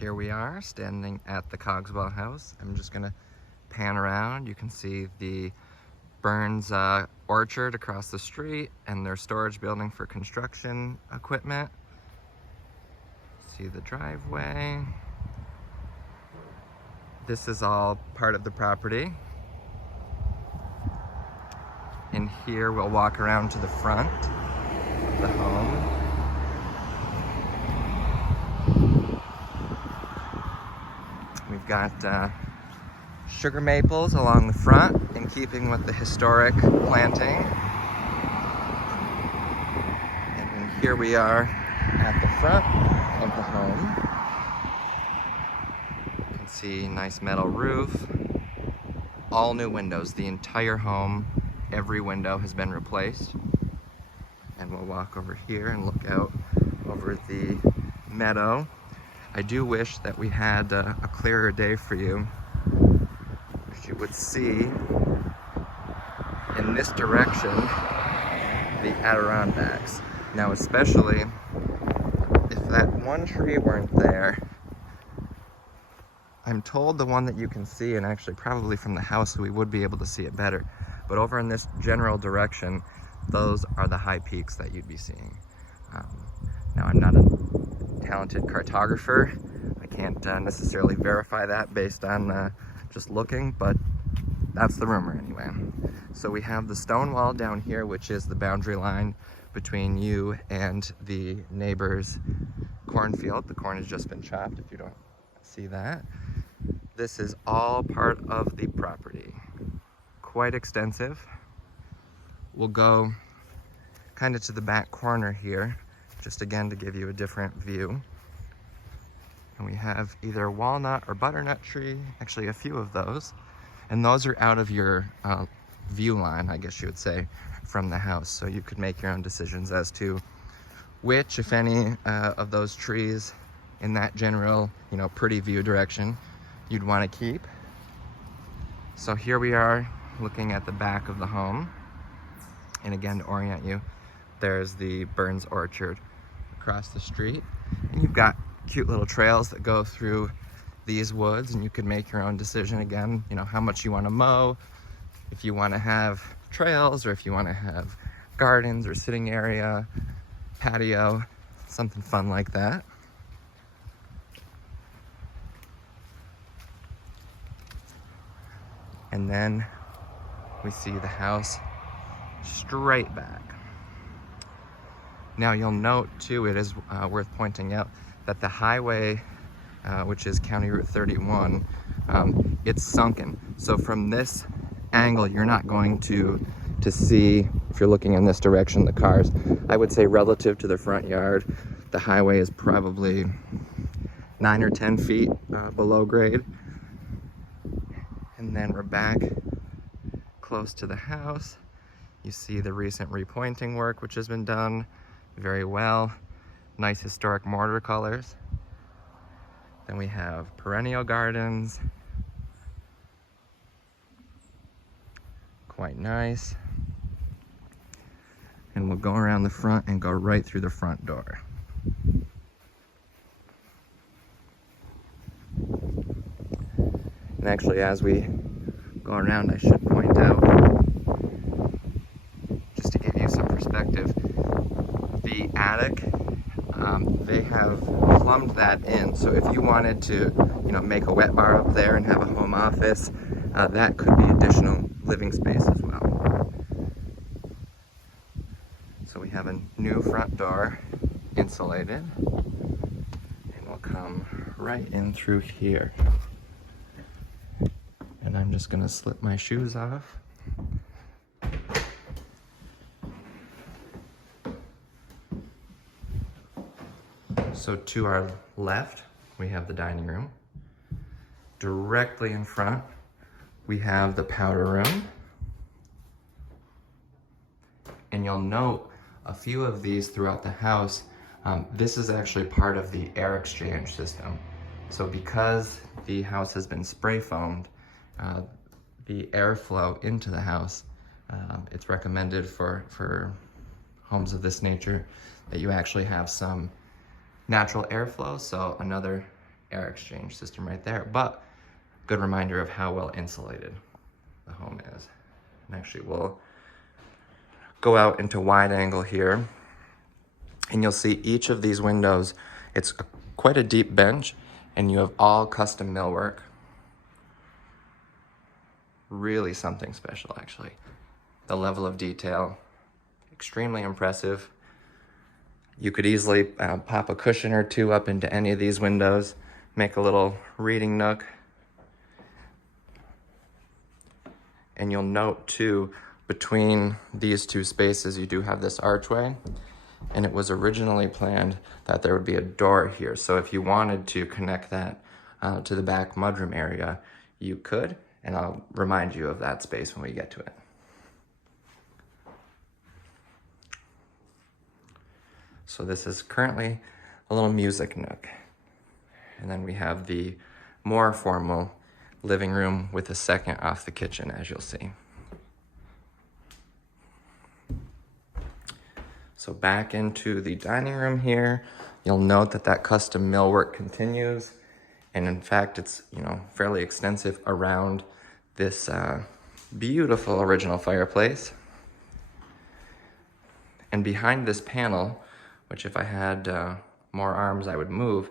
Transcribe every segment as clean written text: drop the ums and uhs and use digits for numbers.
Here we are standing at the Cogswell House. I'm just gonna pan around. You can see the Burns orchard across the street and their storage building for construction equipment. See the driveway. This is all part of the property. In here we'll walk around to the front of the home. We've got sugar maples along the front in keeping with the historic planting. And then here we are at the front of the home. You can see nice metal roof, all new windows, the entire home, every window has been replaced. And we'll walk over here and look out over the meadow. I do wish that we had a clearer day for you. As you would see, in this direction, the Adirondacks. Now, especially if that one tree weren't there, I'm told the one that you can see, and actually probably from the house we would be able to see it better, but over in this general direction, those are the high peaks that you'd be seeing. Now, I'm not a talented cartographer. I can't necessarily verify that based on just looking, but that's the rumor anyway. So we have the stone wall down here, which is the boundary line between you and the neighbor's cornfield. The corn has just been chopped, if you don't see that. This is all part of the property. Quite extensive. We'll go kind of to the back corner here, just again to give you a different view. And we have either walnut or butternut tree, actually a few of those. And those are out of your view line, I guess you would say, from the house. So you could make your own decisions as to which, if any, of those trees in that general, pretty view direction you'd want to keep. So here we are looking at the back of the home. And again, to orient you, there's the Burns orchard across the street. And you've got cute little trails that go through these woods, and you can make your own decision again, how much you want to mow, if you want to have trails, or if you want to have gardens or sitting area, patio, something fun like that. And then we see the house straight back. Now you'll note too, it is worth pointing out that the highway, which is County Route 31, it's sunken. So from this angle, you're not going to see, if you're looking in this direction, the cars. I would say relative to the front yard, the highway is probably 9 or 10 feet below grade. And then we're back close to the house. You see the recent repointing work, which has been done very well. Nice historic mortar colors. Then we have perennial gardens. Quite nice. And we'll go around the front and go right through the front door. And actually, as we go around, I should point out, just to give you some perspective, the attic, they have plumbed that in. So if you wanted to, make a wet bar up there and have a home office, that could be additional living space as well. So we have a new front door, insulated, and we'll come right in through here. And I'm just gonna slip my shoes off. So to our left, we have the dining room. Directly in front, we have the powder room. And you'll note a few of these throughout the house. This is actually part of the air exchange system. So because the house has been spray foamed, the airflow into the house, it's recommended for homes of this nature that you actually have some natural airflow. So another air exchange system right there, but good reminder of how well insulated the home is. And actually we'll go out into wide angle here, and you'll see each of these windows, it's quite a deep bench, and you have all custom millwork. Really something special, actually. The level of detail, extremely impressive. You could easily pop a cushion or two up into any of these windows, make a little reading nook. And you'll note too, between these two spaces, you do have this archway, and it was originally planned that there would be a door here. So if you wanted to connect that to the back mudroom area, you could, and I'll remind you of that space when we get to it. So this is currently a little music nook. And then we have the more formal living room with a second off the kitchen, as you'll see. So back into the dining room here, you'll note that that custom millwork continues. And in fact, it's, you know, fairly extensive around this beautiful original fireplace. And behind this panel, which if I had more arms I would move,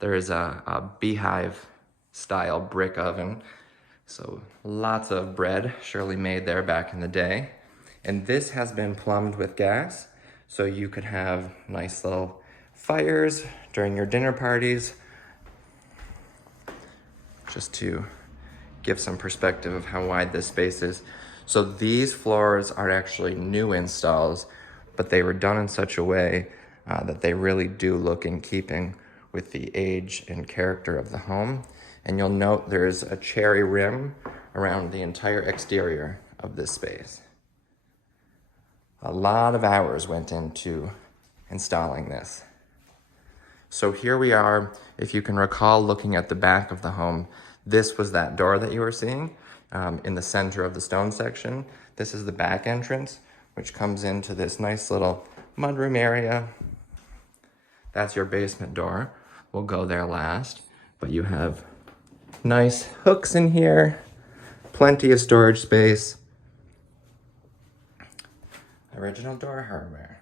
there is a beehive style brick oven. So lots of bread surely made there back in the day. And this has been plumbed with gas, so you could have nice little fires during your dinner parties. Just to give some perspective of how wide this space is. So these floors are actually new installs, but they were done in such a way that they really do look in keeping with the age and character of the home. And you'll note there's a cherry rim around the entire exterior of this space. A lot of hours went into installing this. So here we are, if you can recall looking at the back of the home, this was that door that you were seeing in the center of the stone section. This is the back entrance, which comes into this nice little mudroom area. That's your basement door. We'll go there last, but you have nice hooks in here, plenty of storage space. Original door hardware,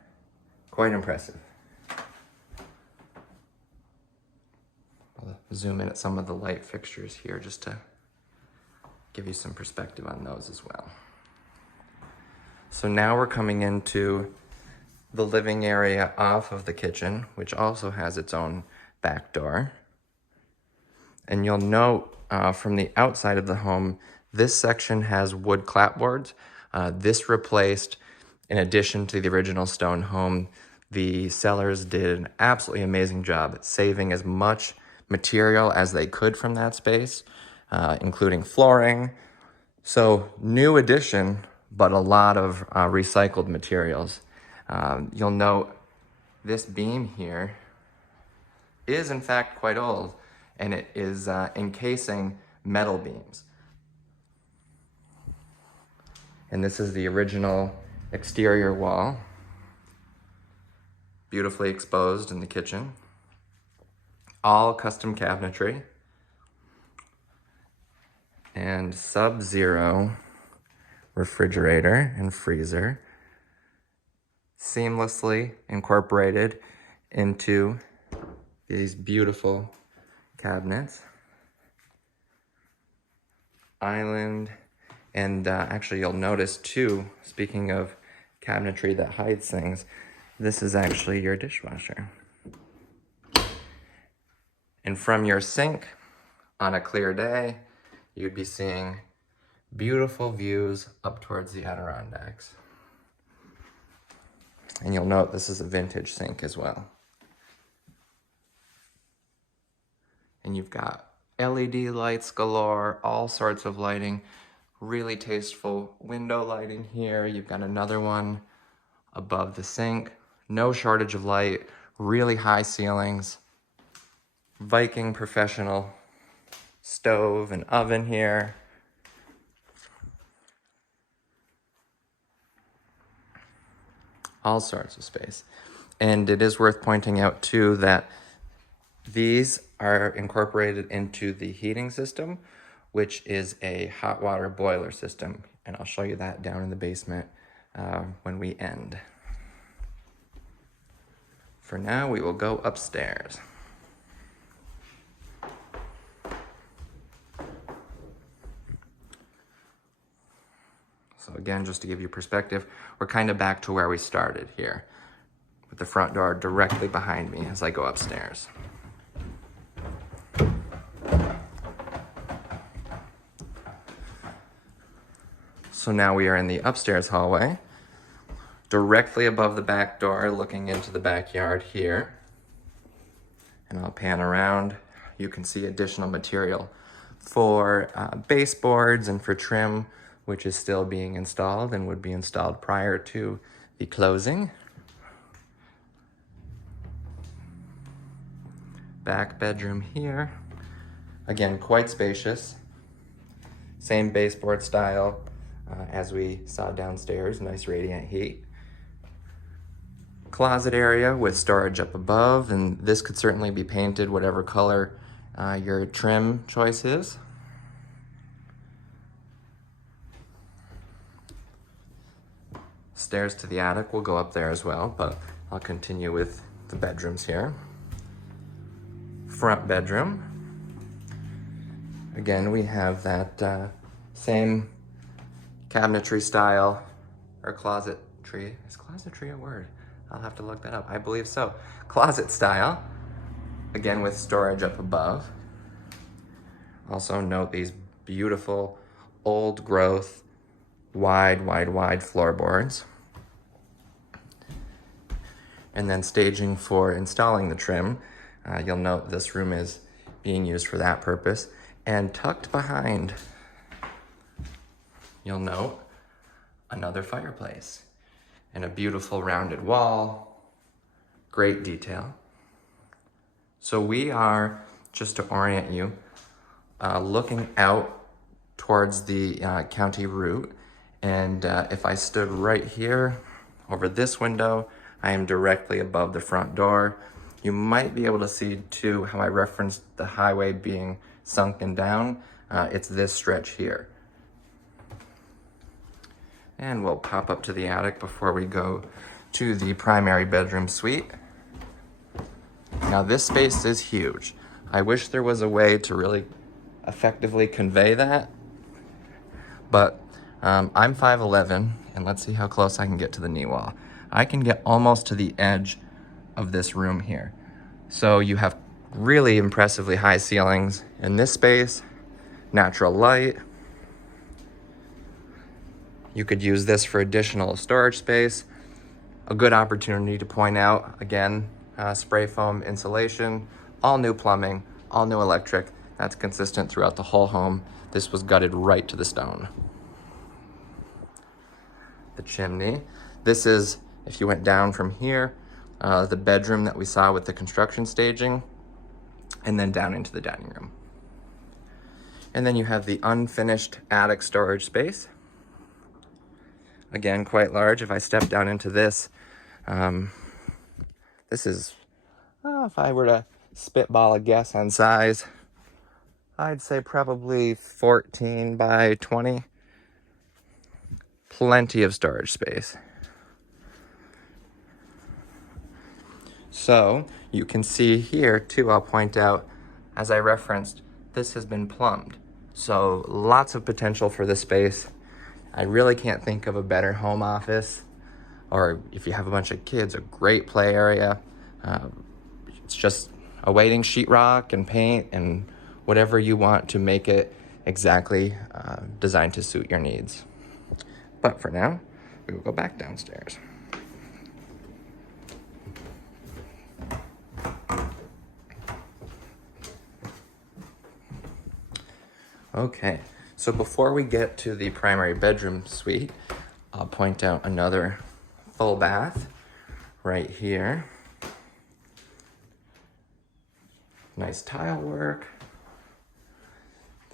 quite impressive. I'll zoom in at some of the light fixtures here just to give you some perspective on those as well. So now we're coming into the living area off of the kitchen, which also has its own back door. And you'll note from the outside of the home, this section has wood clapboards. This replaced, in addition to the original stone home, the sellers did an absolutely amazing job at saving as much material as they could from that space, including flooring. So new addition, but a lot of recycled materials. You'll note this beam here is in fact quite old, and it is encasing metal beams. And this is the original exterior wall, beautifully exposed in the kitchen. All custom cabinetry and sub-zero refrigerator and freezer, seamlessly incorporated into these beautiful cabinets. Island, and actually you'll notice too, speaking of cabinetry that hides things, this is actually your dishwasher. And from your sink, on a clear day, you'd be seeing beautiful views up towards the Adirondacks. And you'll note this is a vintage sink as well. And you've got LED lights galore, all sorts of lighting, really tasteful window lighting here. You've got another one above the sink, no shortage of light, really high ceilings, Viking professional stove and oven here. All sorts of space. And it is worth pointing out too that these are incorporated into the heating system, which is a hot water boiler system. And I'll show you that down in the basement when we end. For now, we will go upstairs. So again, just to give you perspective, we're kind of back to where we started here, with the front door directly behind me as I go upstairs. So now we are in the upstairs hallway, directly above the back door, looking into the backyard here. And I'll pan around. You can see additional material for baseboards and for trim, which is still being installed and would be installed prior to the closing. Back bedroom here. Again, quite spacious. Same baseboard style as we saw downstairs, nice radiant heat. Closet area with storage up above, and this could certainly be painted whatever color your trim choice is. Stairs to the attic will go up there as well, but I'll continue with the bedrooms here. Front bedroom. Again, we have that same cabinetry style, or closetry. Is closetry a word? I'll have to look that up. I believe so. Closet style, again with storage up above. Also note these beautiful old growth, wide floorboards. And then staging for installing the trim. You'll note this room is being used for that purpose. And tucked behind, you'll note another fireplace and a beautiful rounded wall, great detail. So we are, just to orient you, looking out towards the county route. And if I stood right here over this window, I am directly above the front door. You might be able to see too how I referenced the highway being sunken down. It's this stretch here. And we'll pop up to the attic before we go to the primary bedroom suite. Now this space is huge. I wish there was a way to really effectively convey that, but I'm 5'11", and let's see how close I can get to the knee wall. I can get almost to the edge of this room here. So you have really impressively high ceilings in this space, natural light. You could use this for additional storage space. A good opportunity to point out, again, spray foam insulation, all new plumbing, all new electric. That's consistent throughout the whole home. This was gutted right to the stone. The chimney. This is, if you went down from here, the bedroom that we saw with the construction staging, and then down into the dining room. And then you have the unfinished attic storage space. Again, quite large. If I step down into this, this is, if I were to spitball a guess on size, I'd say probably 14 by 20. Plenty of storage space. So you can see here too, I'll point out, as I referenced, this has been plumbed. So lots of potential for this space. I really can't think of a better home office, or if you have a bunch of kids, a great play area. It's just awaiting sheetrock and paint and whatever you want to make it exactly designed to suit your needs. But for now, we will go back downstairs. Okay, so before we get to the primary bedroom suite, I'll point out another full bath right here. Nice tile work.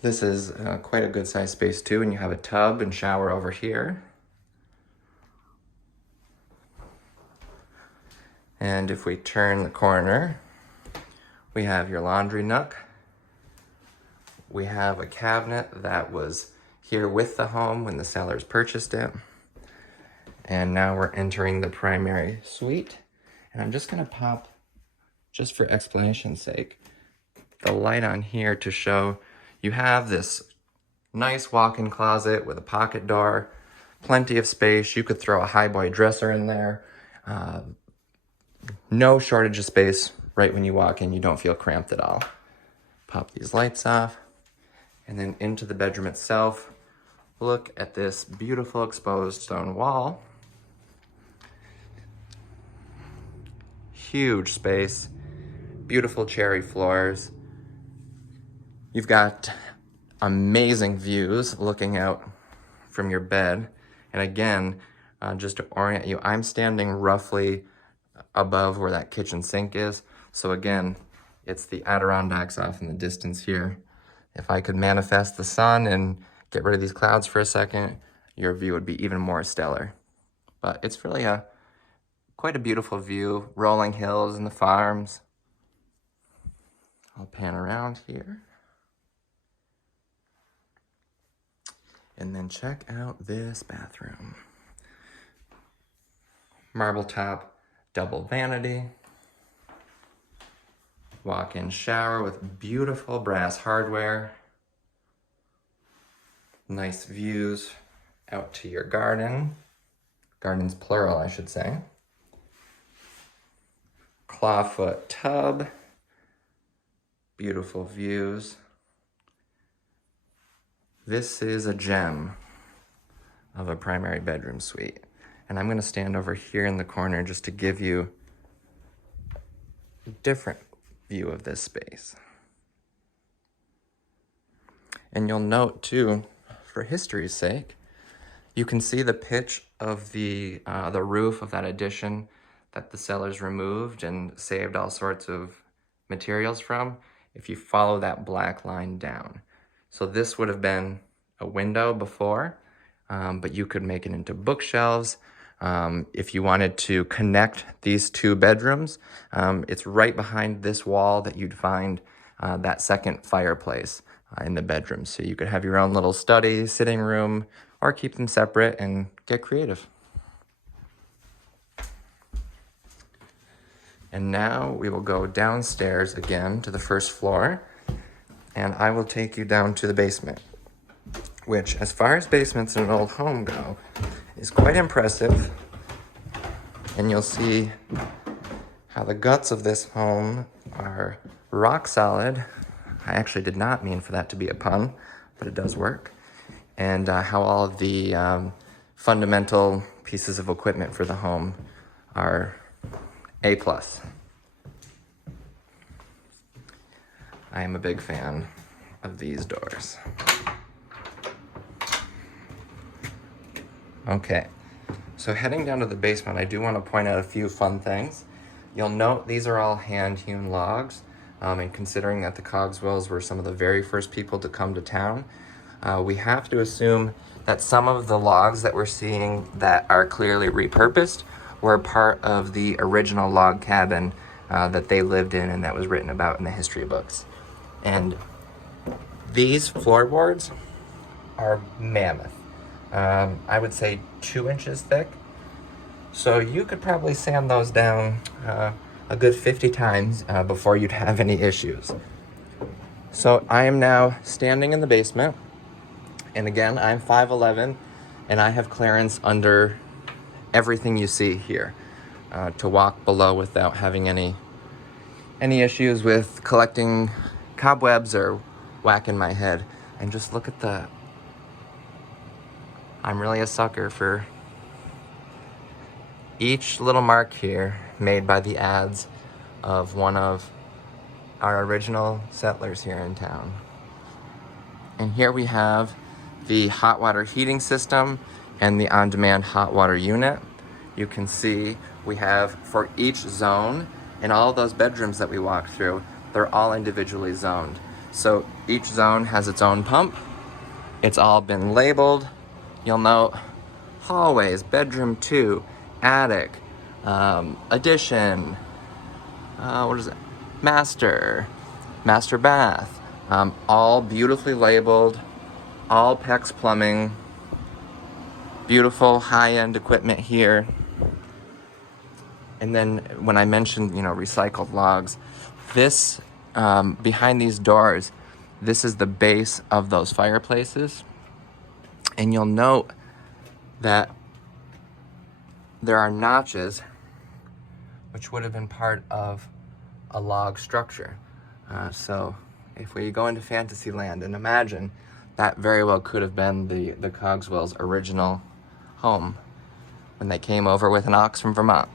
This is quite a good size space too, and you have a tub and shower over here. And if we turn the corner, We have your laundry nook. We have a cabinet that was here with the home when the sellers purchased it. And now we're entering the primary suite. And I'm just gonna pop, just for explanation's sake, the light on here to show you have this nice walk-in closet with a pocket door, plenty of space. You could throw a highboy dresser in there. No shortage of space. Right when you walk in, you don't feel cramped at all. Pop these lights off, and then into the bedroom itself. Look at this beautiful exposed stone wall. Huge space, beautiful cherry floors. You've got amazing views looking out from your bed. And again, just to orient you, I'm standing roughly above where that kitchen sink is. So again, it's the Adirondacks off in the distance here. If I could manifest the sun and get rid of these clouds for a second, your view would be even more stellar. But it's really quite a beautiful view. Rolling hills and the farms. I'll pan around here. And then check out this bathroom. Marble top, double vanity. Walk-in shower with beautiful brass hardware. Nice views out to your garden. Garden's plural, I should say. Clawfoot tub. Beautiful views. This is a gem of a primary bedroom suite. And I'm gonna stand over here in the corner just to give you a different view of this space. And you'll note too, for history's sake, you can see the pitch of the roof of that addition that the sellers removed and saved all sorts of materials from if you follow that black line down. So this would have been a window before, but you could make it into bookshelves. If you wanted to connect these two bedrooms, it's right behind this wall that you'd find that second fireplace in the bedroom. So you could have your own little study, sitting room, or keep them separate and get creative. And now we will go downstairs again to the first floor, and I will take you down to the basement, which, as far as basements in an old home go, is quite impressive. And you'll see how the guts of this home are rock solid. I actually did not mean for that to be a pun, but it does work. And how all of the fundamental pieces of equipment for the home are A+. I am a big fan of these doors. Okay, so heading down to the basement, I do want to point out a few fun things. You'll note these are all hand-hewn logs, and considering that the Cogswells were some of the very first people to come to town, we have to assume that some of the logs that we're seeing that are clearly repurposed were part of the original log cabin that they lived in and that was written about in the history books. And these floorboards are mammoth. I would say 2 inches thick. So you could probably sand those down a good 50 times before you'd have any issues. So I am now standing in the basement. And again, I'm 5'11", and I have clearance under everything you see here to walk below without having any issues with collecting cobwebs or whacking my head. And just look at the... I'm really a sucker for each little mark here made by the ads of one of our original settlers here in town. And here we have the hot water heating system and the on-demand hot water unit. You can see we have for each zone, in all of those bedrooms that we walked through, they're all individually zoned. So each zone has its own pump. It's all been labeled. You'll note hallways, bedroom 2, attic, addition, master bath, all beautifully labeled, all PEX plumbing, beautiful high-end equipment here. And then when I mentioned, recycled logs, this, behind these doors, this is the base of those fireplaces. And you'll note that there are notches, which would have been part of a log structure. So if we go into fantasy land and imagine that very well could have been the Cogswell's original home when they came over with an ox from Vermont.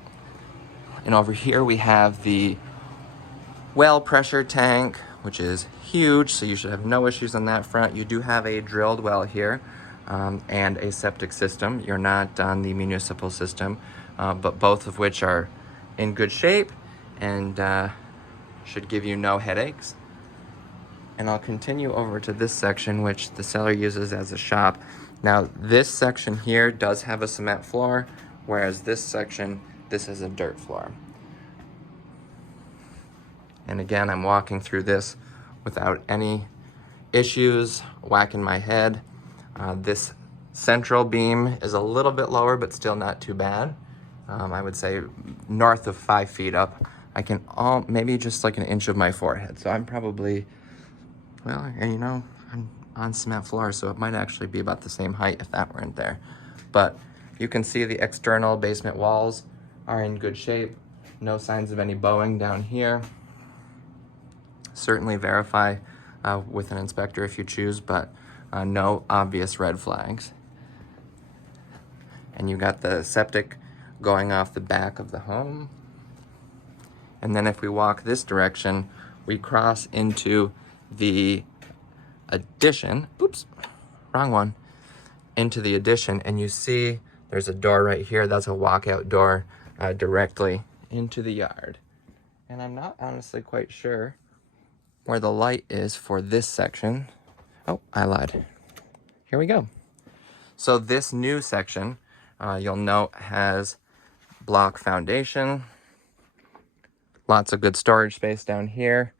And over here we have the well pressure tank, which is huge, so you should have no issues on that front. You do have a drilled well here and a septic system. You're not on the municipal system, but both of which are in good shape and should give you no headaches. And I'll continue over to this section, which the seller uses as a shop. Now, this section here does have a cement floor, whereas this section, this is a dirt floor. And again, I'm walking through this without any issues whacking my head. This central beam is a little bit lower, but still not too bad. I would say north of 5 feet up. I can maybe just like an inch of my forehead. So I'm probably, well, I'm on cement floor, so it might actually be about the same height if that weren't there. But you can see the external basement walls are in good shape. No signs of any bowing down here. Certainly verify with an inspector if you choose, but no obvious red flags. And you got the septic going off the back of the home. And then if we walk this direction, we cross into the addition. Oops, wrong one. Into the addition, and you see there's a door right here. That's a walkout door directly into the yard. And I'm not honestly quite sure where the light is for this section. Oh, I lied. Here we go. So this new section, you'll note, has block foundation. Lots of good storage space down here.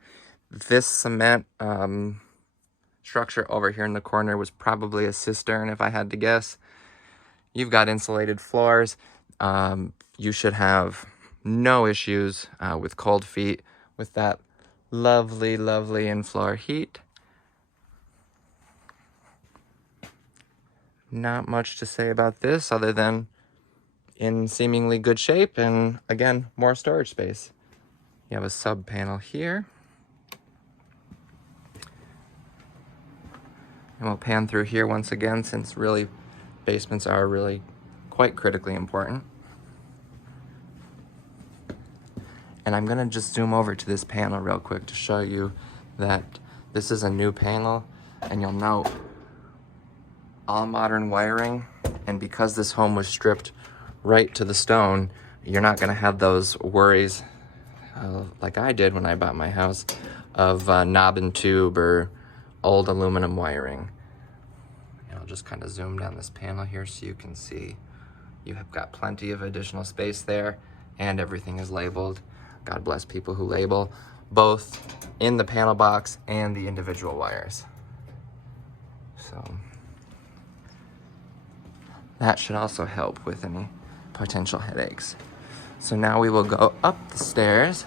This cement structure over here in the corner was probably a cistern, if I had to guess. You've got insulated floors. You should have no issues with cold feet with that lovely, lovely in-floor heat. Not much to say about this other than in seemingly good shape, and again, more storage space. You have a sub panel here. And we'll pan through here once again, since really basements are really quite critically important. And I'm gonna just zoom over to this panel real quick to show you that this is a new panel, and you'll note all modern wiring. And because this home was stripped right to the stone, you're not gonna have those worries like I did when I bought my house of knob and tube or old aluminum wiring. And I'll just kind of zoom down this panel here so you can see you have got plenty of additional space there, and everything is labeled. God bless people who label, both in the panel box and the individual wires. So that should also help with any potential headaches. So now we will go up the stairs.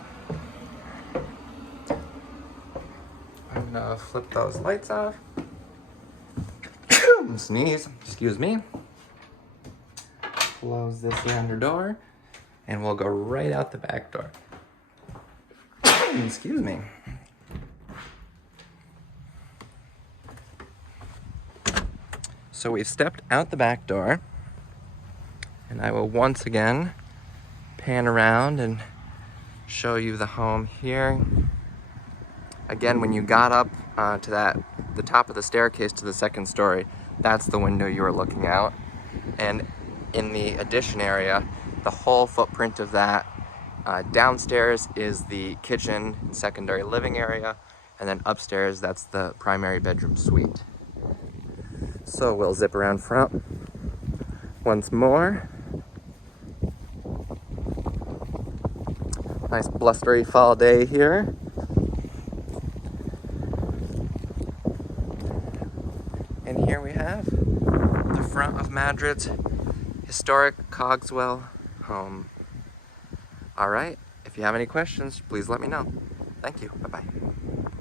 I'm gonna flip those lights off. Sneeze, excuse me. Close this yonder door, and we'll go right out the back door. Excuse me. So we've stepped out the back door, and I will once again pan around and show you the home here. Again, when you got up to the top of the staircase to the second story, that's the window you were looking out. And in the addition area, the whole footprint of that, downstairs is the kitchen and secondary living area, and then upstairs, that's the primary bedroom suite. So we'll zip around front once more. Nice blustery fall day here. And here we have the front of Madrid's historic Cogswell home. All right, if you have any questions, please let me know. Thank you. Bye-bye.